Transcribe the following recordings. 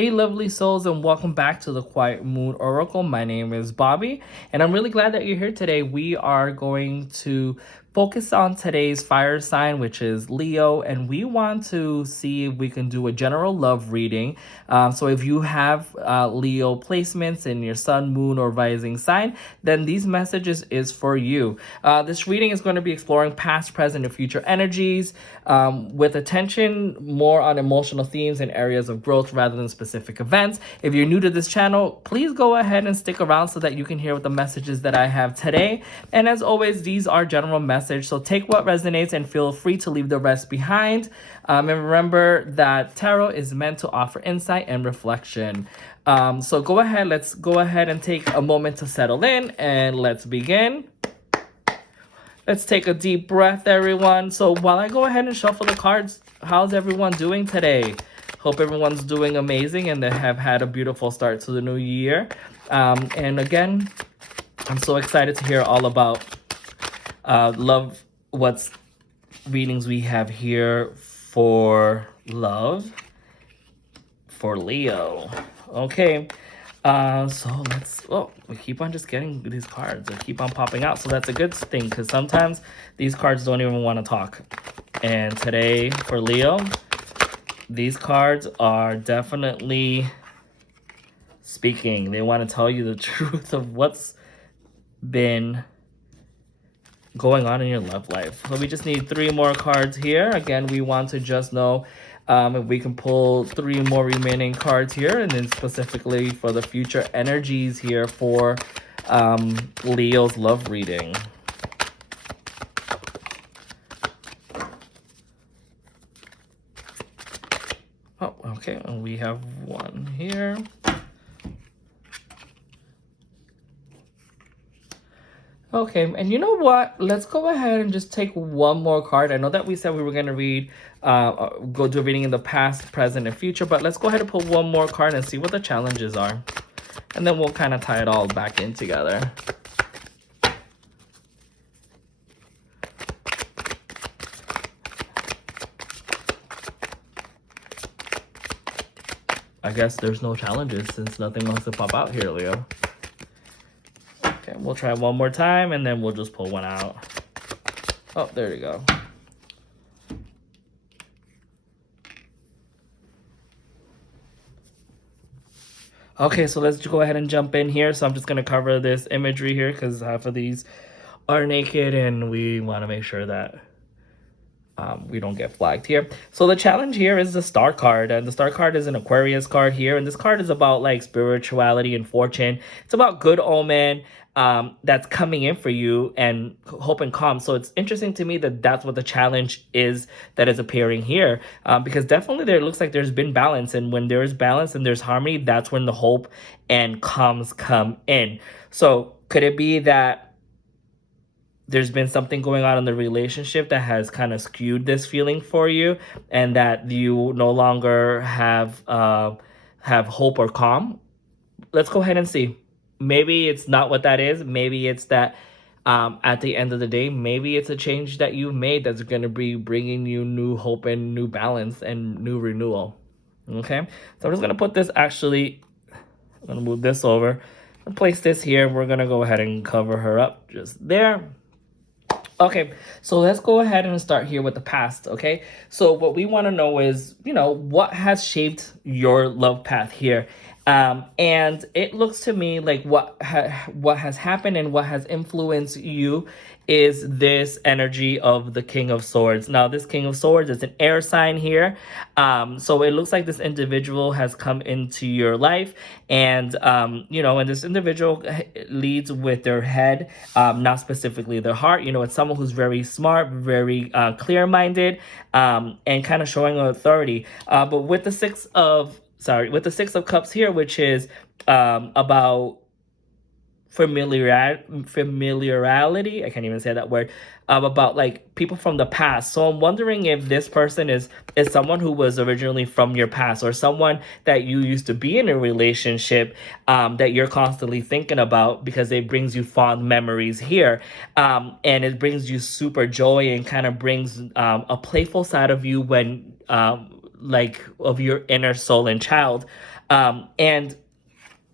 Hey, lovely souls, and welcome back to the Quiet Moon Oracle. My name is Bobby, and I'm really glad that you're here today. We are going to focus on today's fire sign, which is Leo, and we want to see if we can do a general love reading. So if you have Leo placements in your sun, moon, or rising sign, then these messages is for you. This reading is going to be exploring past, present, and future energies with attention more on emotional themes and areas of growth rather than specific events. If you're new to this channel, please go ahead and stick around so that you can hear what the messages that I have today. And as always, these are general messages, so take what resonates and feel free to leave the rest behind. And remember that tarot is meant to offer insight and reflection. So let's go ahead and take a moment to settle in, and let's begin. Let's take a deep breath, everyone. So while I go ahead and shuffle the cards, how's everyone doing today? Hope everyone's doing amazing and they have had a beautiful start to the new year. And again, I'm so excited to hear all about love, what's readings we have here for love for Leo. Okay. So we keep on just getting these cards. They keep on popping out. So that's a good thing, because sometimes these cards don't even want to talk. And today for Leo, these cards are definitely speaking. They want to tell you the truth of what's been going on in your love life. So we just need 3 more cards here. Again, we want to just know if we can pull 3 more remaining cards here, and then specifically for the future energies here for Leo's love reading. Oh, okay, and we have 1 here. Okay, and you know what? Let's go ahead and just take 1 more card. I know that we said we were going to read, go do a reading in the past, present, and future, but let's go ahead and pull 1 more card and see what the challenges are. And then we'll kind of tie it all back in together. I guess there's no challenges since nothing wants to pop out here, Leo. Okay, we'll try 1 more time, and then we'll just pull 1 out. Oh, there you go. Okay, so let's go ahead and jump in here. So I'm just going to cover this imagery here because half of these are naked, and we want to make sure that we don't get flagged here. So the challenge here is the Star card, and the Star card is an Aquarius card here, and this card is about like spirituality and fortune. It's about good omen that's coming in for you, and hope and calm. So it's interesting to me that that's what the challenge is that is appearing here, because definitely there looks like there's been balance, and when there is balance and there's harmony, that's when the hope and calms come in. So could it be that there's been something going on in the relationship that has kind of skewed this feeling for you, and that you no longer have hope or calm? Let's go ahead and see. Maybe it's not what that is. Maybe it's that at the end of the day, maybe it's a change that you've made that's going to be bringing you new hope and new balance and new renewal. Okay, so I'm just going to put this, actually, I'm going to move this over and place this here. We're going to go ahead and cover her up just there. Okay, so let's go ahead and start here with the past, okay? So what we want to know is, what has shaped your love path here? And it looks to me like what has happened and what has influenced you is this energy of the King of Swords. Now, this King of Swords is an air sign here. So it looks like this individual has come into your life, and, and this individual leads with their head, not specifically their heart. It's someone who's very smart, very clear-minded, and kind of showing authority. But with the Six of Cups here, which is about familiarity, I can't even say that word, about like people from the past. So I'm wondering if this person is someone who was originally from your past, or someone that you used to be in a relationship that you're constantly thinking about, because it brings you fond memories here, and it brings you super joy and kind of brings a playful side of you when like of your inner soul and child. And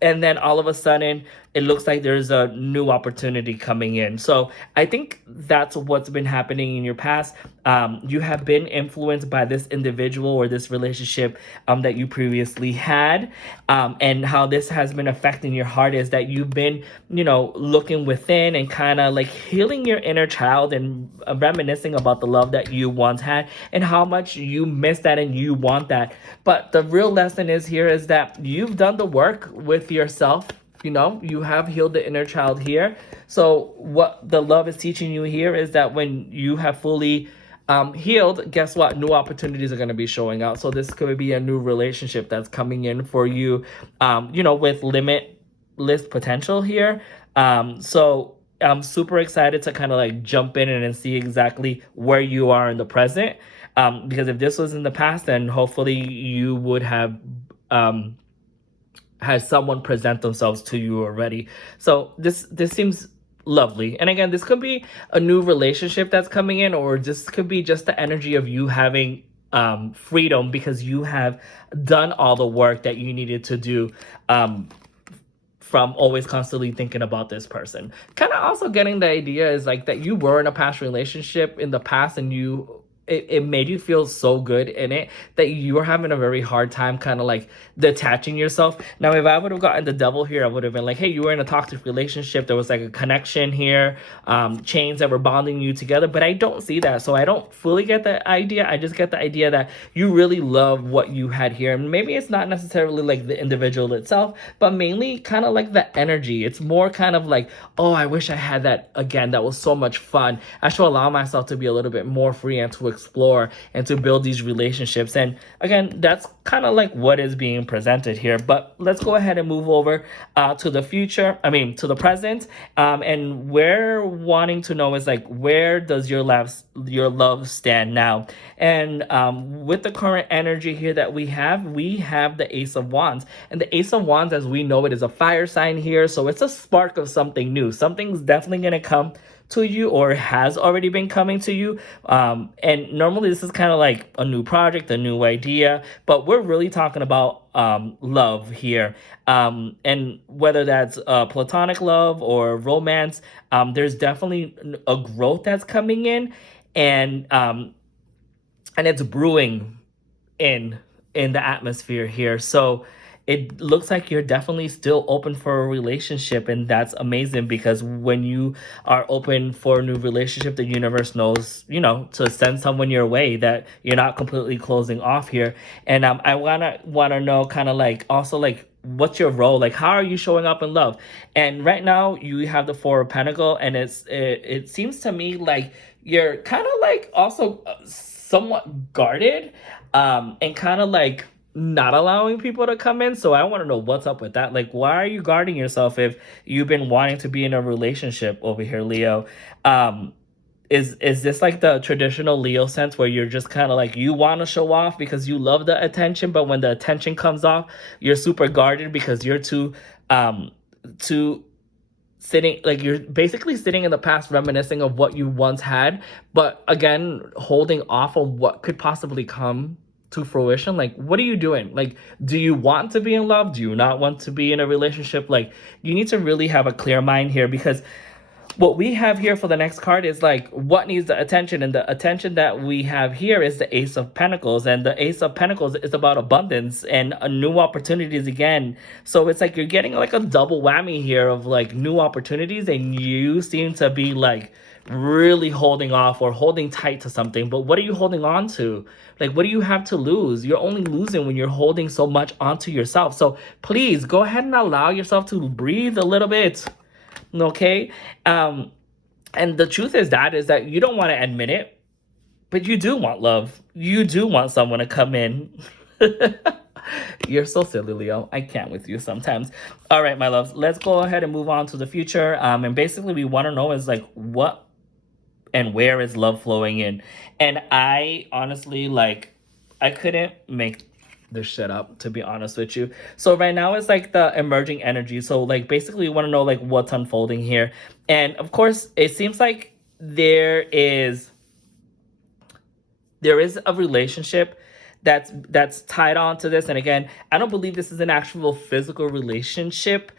then all of a sudden it looks like there's a new opportunity coming in. So I think that's what's been happening in your past. You have been influenced by this individual or this relationship that you previously had, and how this has been affecting your heart is that you've been, looking within and kind of like healing your inner child and reminiscing about the love that you once had and how much you miss that and you want that. But the real lesson is here is that you've done the work with yourself. You have healed the inner child here. So what the love is teaching you here is that when you have fully healed, guess what? New opportunities are going to be showing out. So this could be a new relationship that's coming in for you, with limitless potential here. So I'm super excited to kind of like jump in and see exactly where you are in the present. Because if this was in the past, then hopefully you would have had someone present themselves to you already. So this seems lovely. And again, this could be a new relationship that's coming in, or this could be just the energy of you having freedom because you have done all the work that you needed to do, from always constantly thinking about this person. Kind of also getting the idea is like that you were in a past relationship in the past and it made you feel so good in it that you were having a very hard time kind of like detaching yourself. Now, if I would have gotten the devil here, I would have been like, hey, you were in a toxic relationship. There was like a connection here, chains that were bonding you together. But I don't see that. So I don't fully get the idea. I just get the idea that you really love what you had here. And maybe it's not necessarily like the individual itself, but mainly kind of like the energy. It's more kind of like, oh, I wish I had that again. That was so much fun. I should allow myself to be a little bit more free and to explore and to build these relationships. And again, that's kind of like what is being presented here. But let's go ahead and move over to the future. To the present. And we're wanting to know is like, where does your love stand now? And with the current energy here that we have the Ace of Wands. And the Ace of Wands, as we know it, is a fire sign here. So it's a spark of something new. Something's definitely going to come to you or has already been coming to you. And normally this is kind of like a new project, a new idea, but we're really talking about love here. And whether that's platonic love or romance, there's definitely a growth that's coming in, and it's brewing in the atmosphere here. So it looks like you're definitely still open for a relationship, and that's amazing because when you are open for a new relationship, the universe knows, to send someone your way, that you're not completely closing off here. And I wanna know kind of like also like what's your role, like how are you showing up in love? And right now you have the Four of Pentacles, and it seems to me like you're kind of like also somewhat guarded, and kind of like not allowing people to come in. So I want to know what's up with that. Like, why are you guarding yourself if you've been wanting to be in a relationship over here, Leo? Is this like the traditional Leo sense where you're just kind of like you want to show off because you love the attention, but when the attention comes off, you're super guarded because you're too sitting, like you're basically sitting in the past reminiscing of what you once had, but again holding off on what could possibly come to fruition. Like, what are you doing? Like, do you want to be in love? Do you not want to be in a relationship? Like, you need to really have a clear mind here, because what we have here for the next card is like what needs the attention, and the attention that we have here is the Ace of Pentacles, and the Ace of Pentacles is about abundance and new opportunities again. So it's like you're getting like a double whammy here of like new opportunities, and you seem to be like really holding off or holding tight to something. But what are you holding on to? Like, what do you have to lose? You're only losing when you're holding so much onto yourself. So please go ahead and allow yourself to breathe a little bit. Okay? And the truth is that you don't want to admit it, but you do want love. You do want someone to come in. You're so silly, Leo. I can't with you sometimes. All right, my loves. Let's go ahead and move on to the future. And basically, we want to know is like what and where is love flowing in? And I honestly, like, I couldn't make this shit up, to be honest with you. So right now it's like the emerging energy. So like basically you want to know like what's unfolding here. And of course, it seems like there is a relationship that's tied on to this. And again, I don't believe this is an actual physical relationship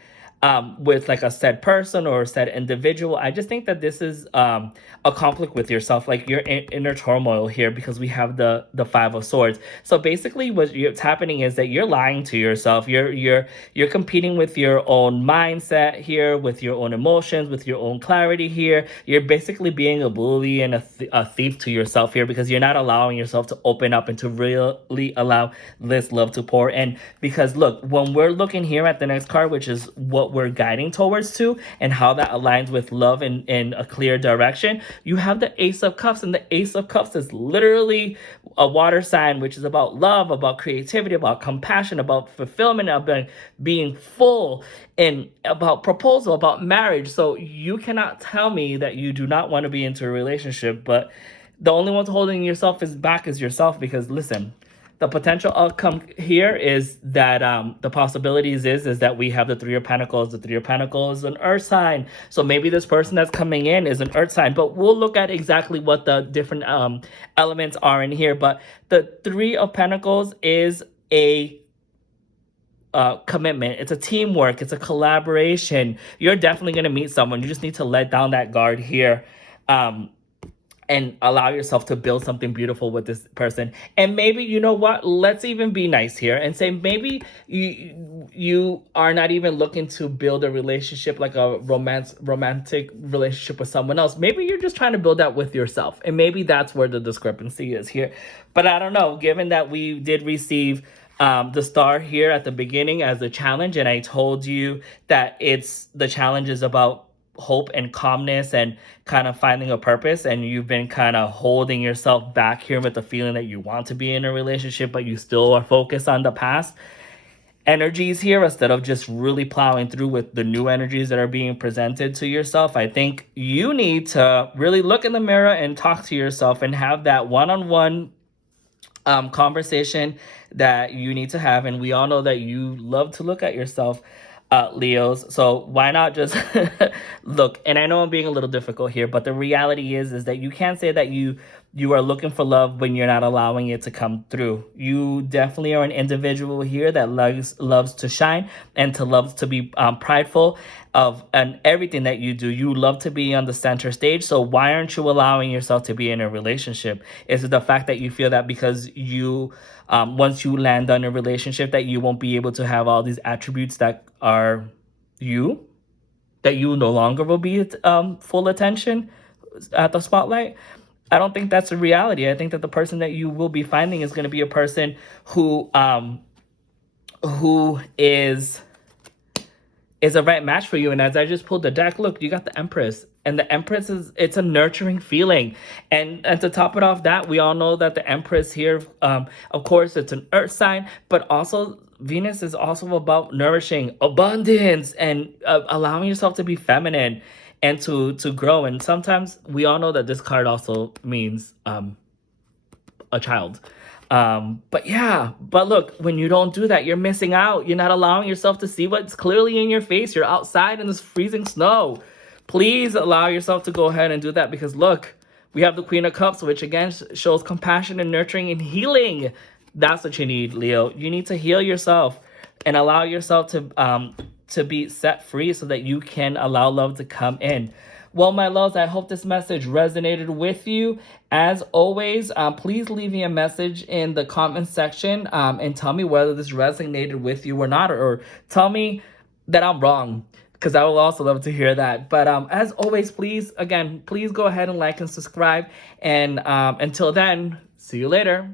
with like a said person or a said individual. I just think that this is a conflict with yourself, like your inner turmoil here, because we have the Five of Swords. So basically, what's happening is that you're lying to yourself. You're competing with your own mindset here, with your own emotions, with your own clarity here. You're basically being a bully and a thief to yourself here, because you're not allowing yourself to open up and to really allow this love to pour in. Because look, when we're looking here at the next card, which is what we're guiding towards to, and how that aligns with love in a clear direction, you have the Ace of Cups, and the Ace of Cups is literally a water sign, which is about love, about creativity, about compassion, about fulfillment, about being full, and about proposal, about marriage. So you cannot tell me that you do not want to be into a relationship, but the only one holding yourself back is yourself. Because listen, the potential outcome here is that the possibilities is that we have the Three of Pentacles. The Three of Pentacles is an earth sign. So maybe this person that's coming in is an earth sign, but we'll look at exactly what the different elements are in here. But the Three of Pentacles is a commitment. It's a teamwork. It's a collaboration. You're definitely going to meet someone. You just need to let down that guard here. And allow yourself to build something beautiful with this person. And maybe, you know what, let's even be nice here and say maybe you are not even looking to build a relationship, like a romantic relationship with someone else. Maybe you're just trying to build that with yourself. And maybe that's where the discrepancy is here. But I don't know, given that we did receive the star here at the beginning as a challenge, and I told you that the challenge is about hope and calmness and kind of finding a purpose, and you've been kind of holding yourself back here with the feeling that you want to be in a relationship, but you still are focused on the past energies here instead of just really plowing through with the new energies that are being presented to yourself. I think you need to really look in the mirror and talk to yourself and have that one-on-one conversation that you need to have. And we all know that you love to look at yourself, Leos. So why not just look? And I know I'm being a little difficult here, but the reality is that you can't say that you are looking for love when you're not allowing it to come through. You definitely are an individual here that loves to shine and loves to be prideful of and everything that you do. You love to be on the center stage. So why aren't you allowing yourself to be in a relationship? Is it the fact that you feel that because you once you land on a relationship that you won't be able to have all these attributes that are you, that you no longer will be full attention at the spotlight? I don't think that's a reality. I think that the person that you will be finding is going to be a person who is a right match for you. And as I just pulled the deck, look, you got the Empress. And the Empress it's a nurturing feeling. And to top it off, that we all know that the Empress here, of course, it's an earth sign, but also Venus is also about nourishing, abundance, and allowing yourself to be feminine and to grow. And sometimes we all know that this card also means a child. But look, when you don't do that, you're missing out. You're not allowing yourself to see what's clearly in your face. You're outside in this freezing snow. Please allow yourself to go ahead and do that, because look, we have the Queen of Cups, which again shows compassion and nurturing and healing. That's what you need, Leo. You need to heal yourself and allow yourself to be set free so that you can allow love to come in. Well, my loves, I hope this message resonated with you. As always, please leave me a message in the comment section and tell me whether this resonated with you or not, or tell me that I'm wrong, because I will also love to hear that. But as always, please go ahead and like and subscribe. And until then, see you later.